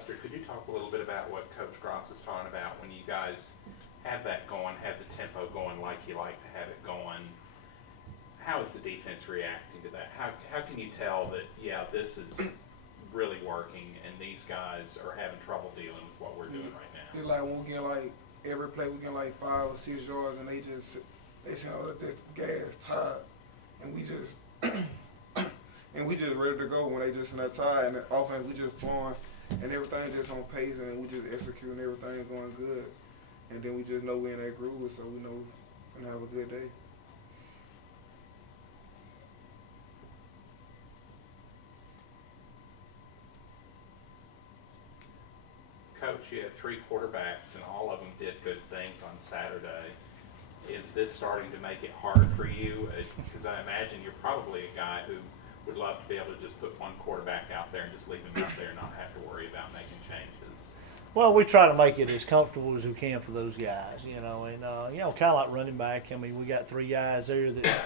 Buster, could you talk a little bit about what Coach Gross is talking about when you guys have that going, have the tempo going like you like to have it going? How is the defense reacting to that? How can you tell that, yeah, this is really working and these guys are having trouble dealing with what we're doing right now? It's like when we get like every play we get like 5 or 6 yards and they say, oh, that's gas tired, and we just and we just ready to go when they just in that tire, and the offense we just flowing and everything just on pace, and we just executing everything going good, and then we just know we're in that groove, so we know we're gonna have a good day. Coach, you had 3 quarterbacks and all of them did good things on Saturday. Is this starting to make it hard for you? Because I imagine you're probably a guy who would love to be able to just put one quarterback out there and just leave him out there and not have to worry about making changes. Well, we try to make it as comfortable as we can for those guys, you know, and, you know, kind of like running back. I mean, we got 3 guys there that,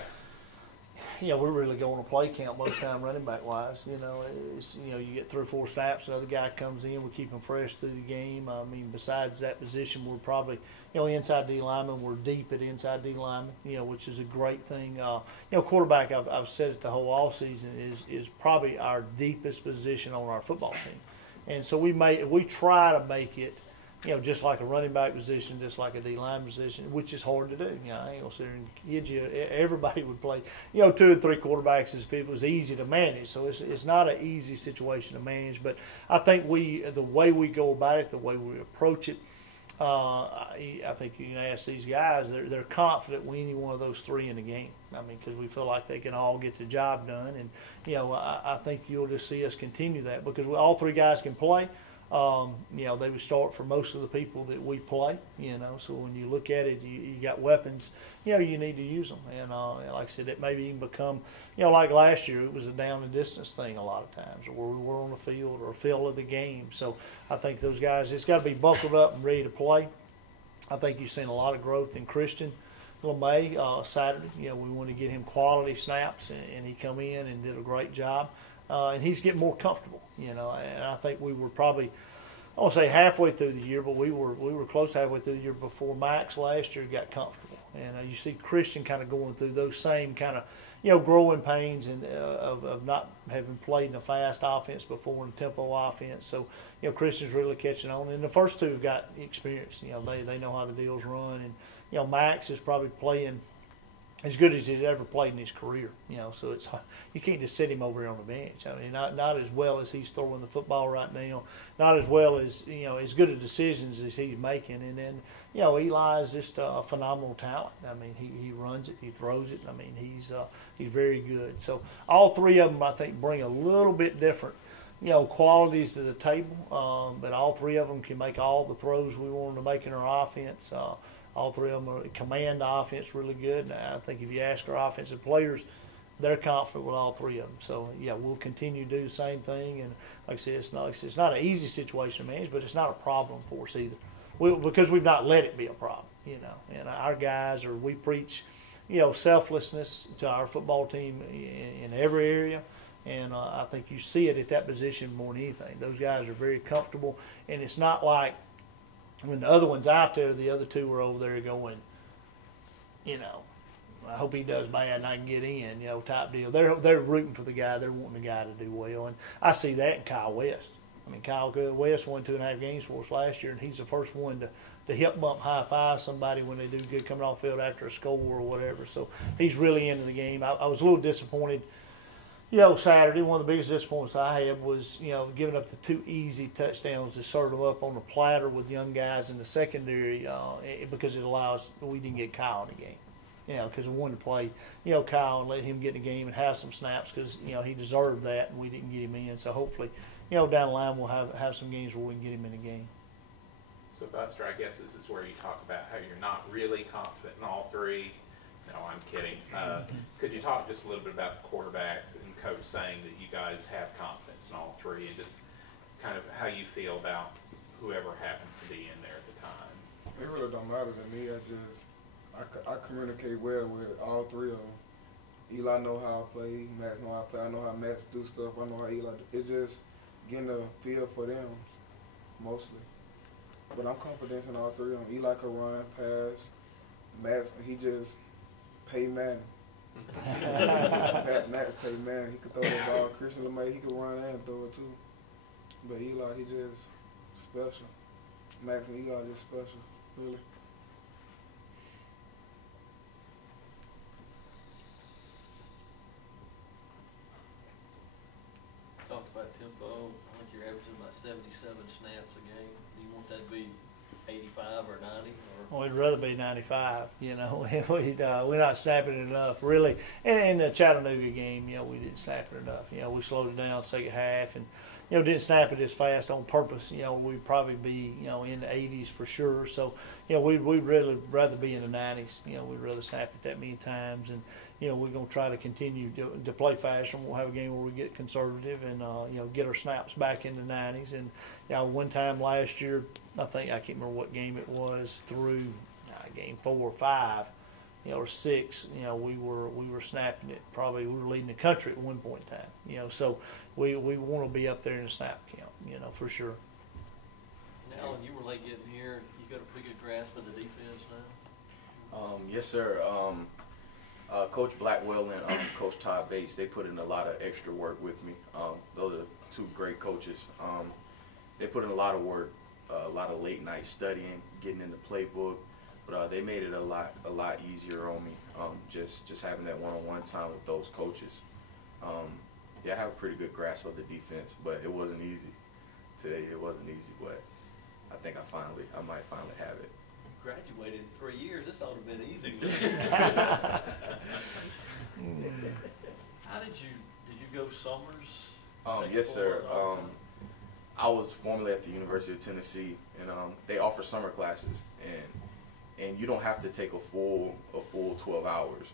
you know, we're really going to play count most time running back wise. You know, it's, you know, you get 3 or 4 snaps, another guy comes in, we keep them fresh through the game. I mean, besides that position, we're probably, you know, inside D lineman, we're deep at inside D lineman, you know, which is a great thing. You know, quarterback, I've said it the whole all season, is probably our deepest position on our football team. And so we try to make it, you know, just like a running back position, just like a D-line position, which is hard to do. You know, I ain't gonna sit here and kid you. Everybody would play, you know, 2 or 3 quarterbacks if it was easy to manage. So it's not an easy situation to manage. But I think the way we go about it, the way we approach it, I think you can ask these guys, they're confident with any one of those 3 in the game. I mean, because we feel like they can all get the job done. And, you know, I think you'll just see us continue that because all 3 guys can play. You know, they would start for most of the people that we play, you know, so when you look at it, you got weapons, you know, you need to use them. And like I said, it maybe even become, you know, like last year, it was a down and distance thing a lot of times, or we were on the field or feel of the game. So I think those guys, it's got to be buckled up and ready to play. I think you've seen a lot of growth in Christian LeMay Saturday. You know, we want to get him quality snaps, and he come in and did a great job. And he's getting more comfortable, you know. And I think we were probably, I won't say halfway through the year, but we were close halfway through the year before Max last year got comfortable. And you see Christian kind of going through those same kind of, you know, growing pains and of not having played in a fast offense before, in a tempo offense. So, you know, Christian's really catching on. And the first 2 have got experience. You know, they know how the deals run. And, you know, Max is probably playing as good as he's ever played in his career, you know. So it's, you can't just sit him over here on the bench. I mean, not as well as he's throwing the football right now, not as well as, you know, as good of decisions as he's making. And then, you know, Eli's just a phenomenal talent. I mean, he runs it, he throws it. I mean, he's very good. So all 3 of them, I think, bring a little bit different, you know, qualities to the table. But all 3 of them can make all the throws we want them to make in our offense. All 3 of them command the offense really good. And I think if you ask our offensive players, they're confident with all 3 of them. So, yeah, we'll continue to do the same thing. And like I said, it's not an easy situation to manage, but it's not a problem for us either. Because we've not let it be a problem, you know. And our guys, we preach, you know, selflessness to our football team in every area. And I think you see it at that position more than anything. Those guys are very comfortable. And it's not like, when the other one's out there, the other 2 are over there going, you know, I hope he does bad and I can get in, you know, type deal. They're rooting for the guy. They're wanting the guy to do well. And I see that in Kyle West. I mean, Kyle West won 2.5 games for us last year, and he's the first one to hip bump high five somebody when they do good coming off field after a score or whatever. So he's really into the game. I was a little disappointed. You know, Saturday, one of the biggest disappointments I had was, you know, giving up the 2 easy touchdowns to serve them up on the platter with young guys in the secondary because we didn't get Kyle in the game. You know, because we wanted to play, you know, Kyle and let him get in the game and have some snaps because, you know, he deserved that and we didn't get him in. So hopefully, you know, down the line we'll have some games where we can get him in the game. So, Buster, I guess this is where you talk about how you're not really confident in all 3. No, I'm kidding. Could you talk just a little bit about the quarterbacks and coach saying that you guys have confidence in all 3 and just kind of how you feel about whoever happens to be in there at the time? It really don't matter to me. I communicate well with all 3 of them. Eli know how I play. Max know how I play. I know how Max do stuff. I know how Eli do. It's just getting a feel for them mostly. But I'm confident in all three of them. Eli can run, pass. Max, he just pay man. Max pay man. He can throw the ball. Christian LeMay, he can run and throw it too. But Eli, he just special. Max and Eli just special, really. Talked about tempo. I think you're averaging about 77 snaps a game. Do you want that to be 85 or 90? Or? Well, we'd rather be 95, you know. We're not snapping it enough, really. And in the Chattanooga game, you know, we didn't snap it enough. You know, we slowed it down second half and, you know, didn't snap it as fast on purpose. You know, we'd probably be, you know, in the 80s for sure. So, you know, we'd really rather be in the 90s. You know, we'd rather snap it that many times. And, you know, we're going to try to continue to play faster. We'll have a game where we get conservative and, you know, get our snaps back in the 90s. And, you know, one time last year, I can't remember what game it was, through game 4 or 5, you know, or 6, you know, we were snapping it. Probably we were leading the country at one point in time, you know. So we want to be up there in the snap count, you know, for sure. Now, Allan, you were late getting here. You got a pretty good grasp of the defense now? Yes, sir. Coach Blackwell and Coach Todd Bates, they put in a lot of extra work with me. Those are two great coaches. They put in a lot of work, a lot of late night studying, getting in the playbook, but they made it a lot easier on me. Just having that one-on-one time with those coaches. Yeah, I have a pretty good grasp of the defense, but it wasn't easy today. It wasn't easy, but I think I might finally have it. Graduated in 3 years. This ought to have been easy. How did you go summers? Yes, sir. I was formerly at the University of Tennessee, and they offer summer classes, and you don't have to take a full 12 hours.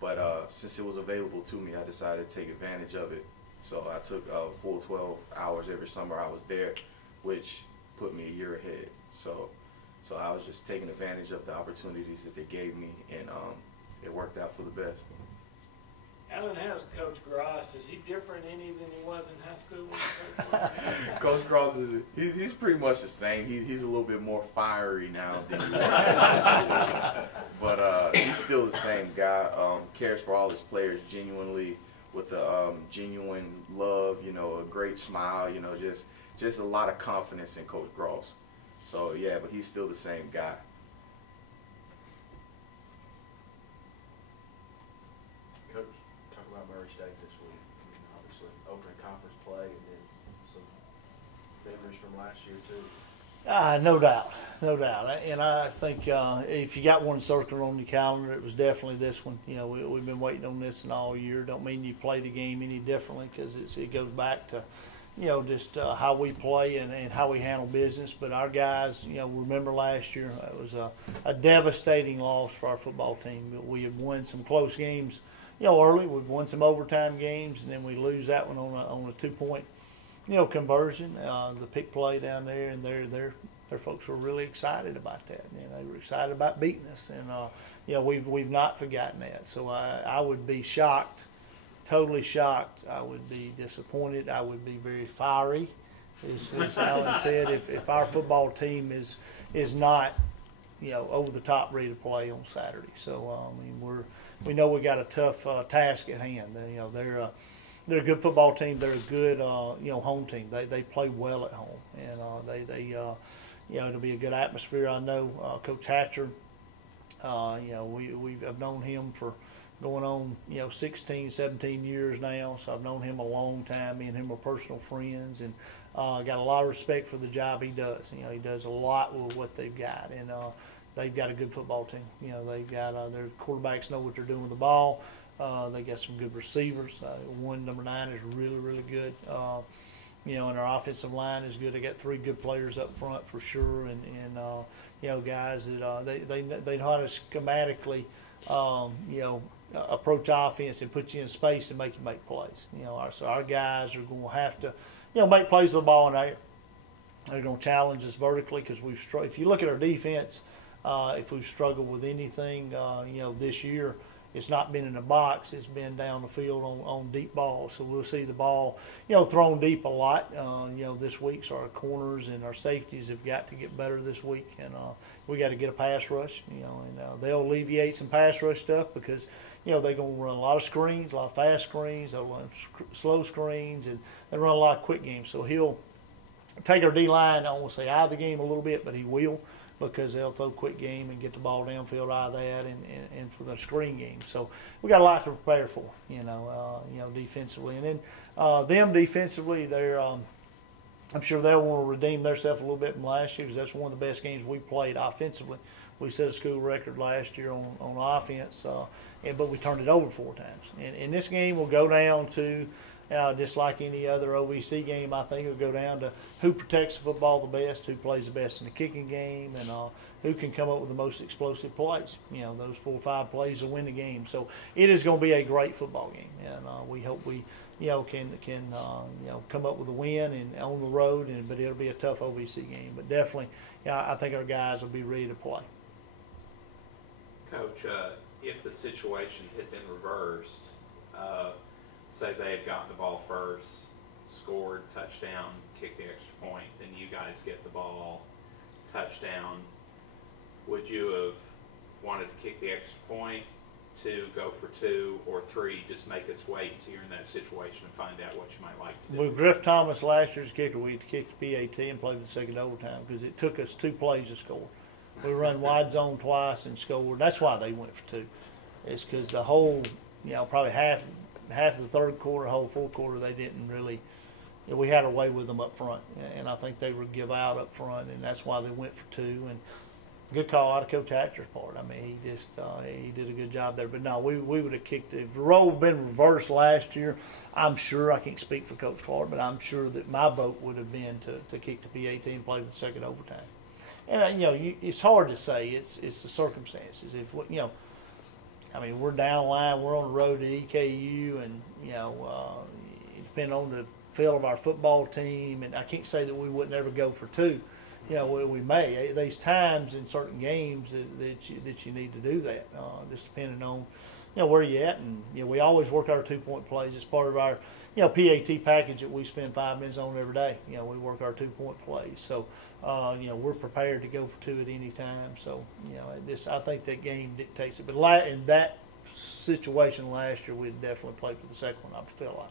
But since it was available to me, I decided to take advantage of it. So I took a full 12 hours every summer I was there, which put me a year ahead. So I was just taking advantage of the opportunities that they gave me, and it worked out for the best. Allan, how's Coach Gross? Is he different any than he was in high school? Coach Gross he's pretty much the same. He's a little bit more fiery now than he was in high school. But he's still the same guy. Cares for all his players genuinely, with a genuine love, you know, a great smile, you know, just a lot of confidence in Coach Gross. So yeah, but he's still the same guy. Coach, talk about Murray State this week. I mean, obviously, opening conference play, and then some memories from last year too. No doubt, no doubt. And I think if you got one circled on your calendar, it was definitely this one. You know, we've been waiting on this one all year. Don't mean you play the game any differently, because it goes back to, you know, just how we play and how we handle business. But our guys, you know, remember last year, it was a devastating loss for our football team. But we had won some close games, you know, early. We've won some overtime games, and then we lose that one on a 2-point, you know, conversion. The pick play down there, and their folks were really excited about that. You know, they were excited about beating us, and you know, we've not forgotten that. So I would be shocked. Totally shocked. I would be disappointed. I would be very fiery, as Allan said, if our football team is not, you know, over the top ready to play on Saturday. So I mean, we know we got a tough task at hand. You know, they're a good football team. They're a good you know, home team. They play well at home, and they you know, it'll be a good atmosphere. I know Coach Hatcher. You know, I've known him for going on, you know, 16, 17 years now. So I've known him a long time. Me and him are personal friends, and got a lot of respect for the job he does. You know, he does a lot with what they've got, and they've got a good football team. You know, they've got their quarterbacks know what they're doing with the ball. They got some good receivers. Number 9 is really, really good. You know, and our offensive line is good. They got 3 good players up front for sure, and you know, guys that they know how to schematically, you know, approach offense and put you in space and make you make plays. You know, so our guys are going to have to, you know, make plays with the ball in the air. They're going to challenge us vertically, because if you look at our defense, if we've struggled with anything, you know, this year, it's not been in the box, it's been down the field on deep balls. So we'll see the ball, thrown deep a lot. This week, so our corners and our safeties have got to get better this week, and we got to get a pass rush, and they'll alleviate some pass rush stuff because, they're going to run a lot of screens, a lot of fast screens, they'll run slow screens, and they run a lot of quick games. So he'll take our D-line, I won't say out of the game a little bit, but he will, because they'll throw quick game and get the ball downfield out of that and for the screen game. So we got a lot to prepare for, defensively. And then them defensively, they're I'm sure they'll want to redeem themselves a little bit from last year, because that's one of the best games we played offensively. We set a school record last year on offense, but we turned it over 4 times. And this game will go down to, just like any other OVC game, I think it'll go down to who protects the football the best, who plays the best in the kicking game, and who can come up with the most explosive plays. Those 4 or 5 plays will win the game. So it is going to be a great football game, and we hope we can come up with a win and on the road, but it'll be a tough OVC game. But definitely, I think our guys will be ready to play. Coach, if the situation had been reversed, say they had gotten the ball first, scored, touchdown, kicked the extra point, then you guys get the ball, touchdown, would you have wanted to kick the extra point, 2, go for 2, or 3, just make us wait until you're in that situation and find out what you might like to do? With Griff Thomas last year's kicker, we kicked the PAT and played the second overtime because it took us 2 plays to score. We run wide zone twice and scored. That's why they went for 2. It's because the whole, probably half of the third quarter, whole fourth quarter, they didn't really. We had a way with them up front, and I think they would give out up front, and that's why they went for 2. And good call out of Coach Hatcher's part. I mean, he just he did a good job there. But no, we would have kicked it. If the role had been reversed last year, I'm sure, I can't speak for Coach Clark, but I'm sure that my vote would have been to kick the PAT and play the second overtime. And it's hard to say. It's the circumstances. If we're down line, we're on the road to EKU, and depending on the feel of our football team, and I can't say that we wouldn't ever go for 2. We may. There's times in certain games that you need to do that, just depending on where you're at, and we always work our 2-point plays as part of our PAT package that we spend 5 minutes on every day. We work our 2-point plays, so we're prepared to go for 2 at any time. So I think that game dictates it. But in that situation last year, we'd definitely play for the second one, I feel like.